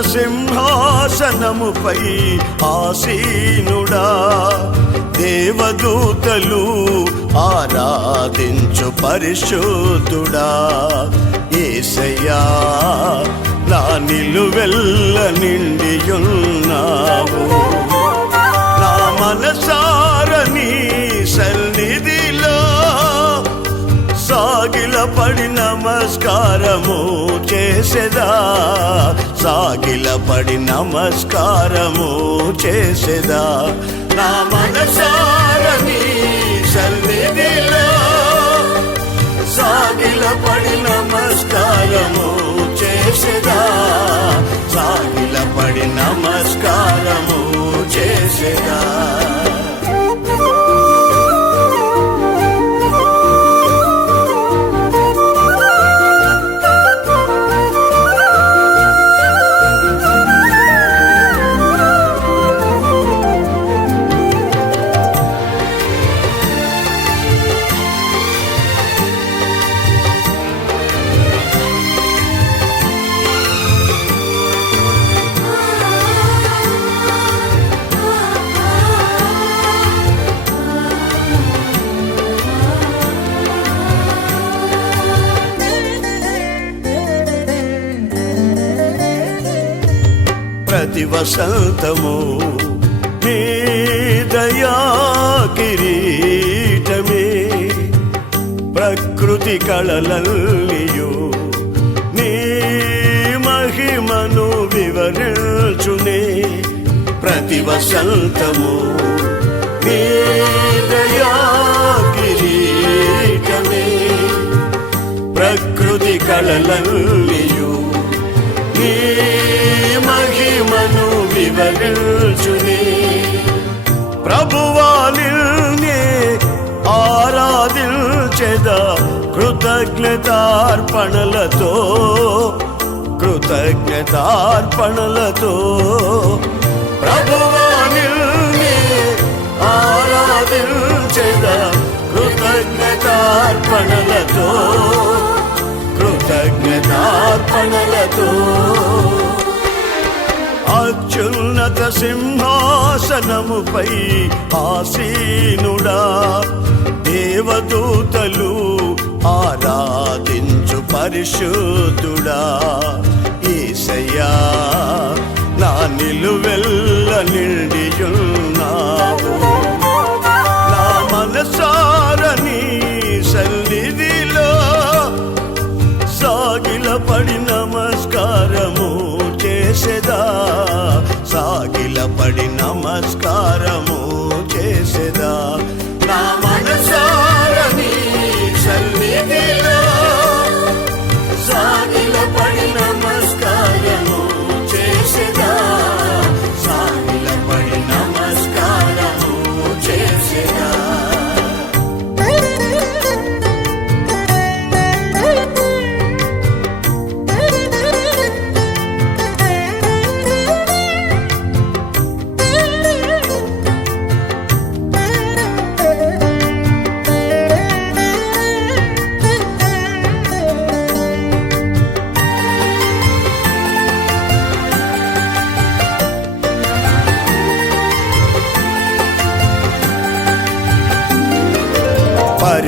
సింహాసనముపై ఆసీనుడా. దేవదూతలు ఆరాధించు పరిశుద్ధుడా. ఏసయ్యా నా నిలువెల్ల నిండియున్నావు. నా మనసారని పడి నమస్కారము చేసేదా? సాగిల పడి నమస్కారము చేసేదా? నా మనసారని సన్నిధిలో సాగిల పడి నమస్కారము చేసేదా? సాగిల పడి నమస్కారము ప్రతి వసంతము నీ దయా కిరీటమే. ప్రకృతి కళలల్లియు నీ మహిమను వివరించునే. ప్రతి వసంతము నీ దయా కిరీటమే. ప్రకృతి మహిమను వివరించుని ప్రభువాలినే ఆరాధించెద కృతజ్ఞతార్పణలతో కృతజ్ఞతార్పణలతో. సింహాసనముపై ఆసీనుడా. దేవదూతలు ఆరాధించు పరిశుద్ధుడా. ఈసయ్యా నా నిలువెల్ల నిండియున్నావు. నా మనసారని సన్నిధిలో సాగిల పడి సన్నిధిలో సాగిల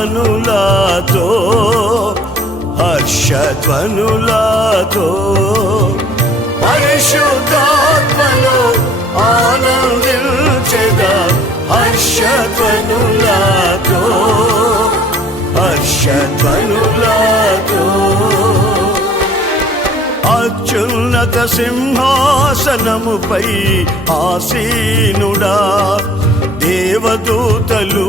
హర్షధ్వనులతో హర్షధ్వనులతో. పరిశుద్ధాత్మలో ఆనందించెద హర్షధ్వనులతో హర్షధ్వనులతో. అత్యున్నత సింహాసనముపై ఆసీనుడా దేవదూతలు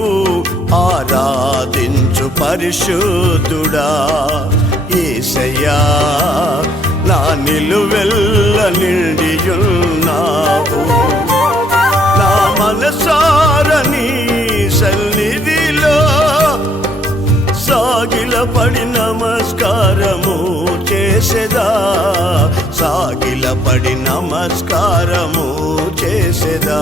ఆరాధించు పరిశుద్ధుడా. ఏసయ్యా నా నిలువెల్ల నిండియున్నావు. నా మనసారని సన్నిధిలో సాగిల పడి నమస్కారము చేసేదా. సాగిల పడి నమస్కారము చేసేదా.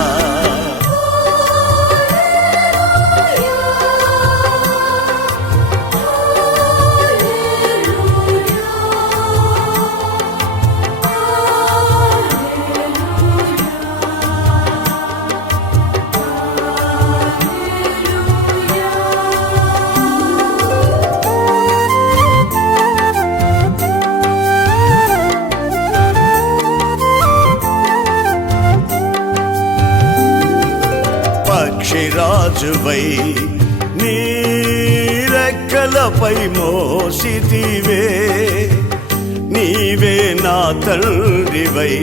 రాజువై నీరెక్కలపై మోసితివే. నీవే నా తండ్రివై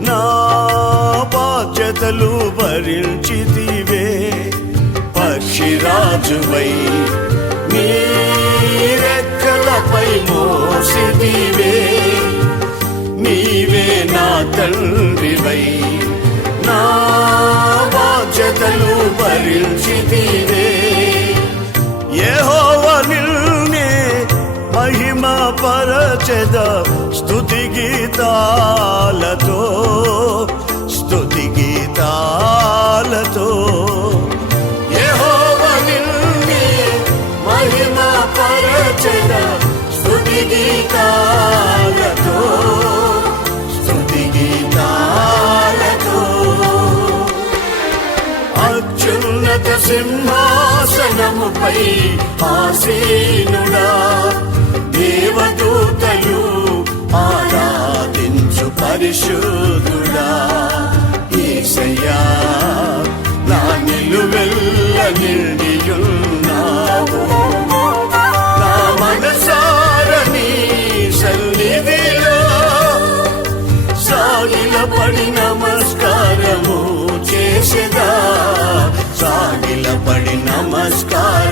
నా బాధ్యతలు భరించితివే. పక్షిరాజువై నీరెక్కలపై మోసితివే. నీవే నా తండ్రివై నా బాధ్యతలు భరించితివే. యెహోవ నిన్నే మహిమ పరచెద స్తుతి గీతాలతో స్తుతి గీతాలతో. యెహోవ నిన్నే మహిమ పరచెద స్తుతి గీతాలతో. సింహాసనముపై ఆసీనుడా దేవదూతలు ఆరాధించు పరిశుద్ధుడా. ఈసయ్యా నా నిలువెల్ల నిండియున్నావు నా మనసారని సన్నిధిలో సాగిల పడి సాగిల పడి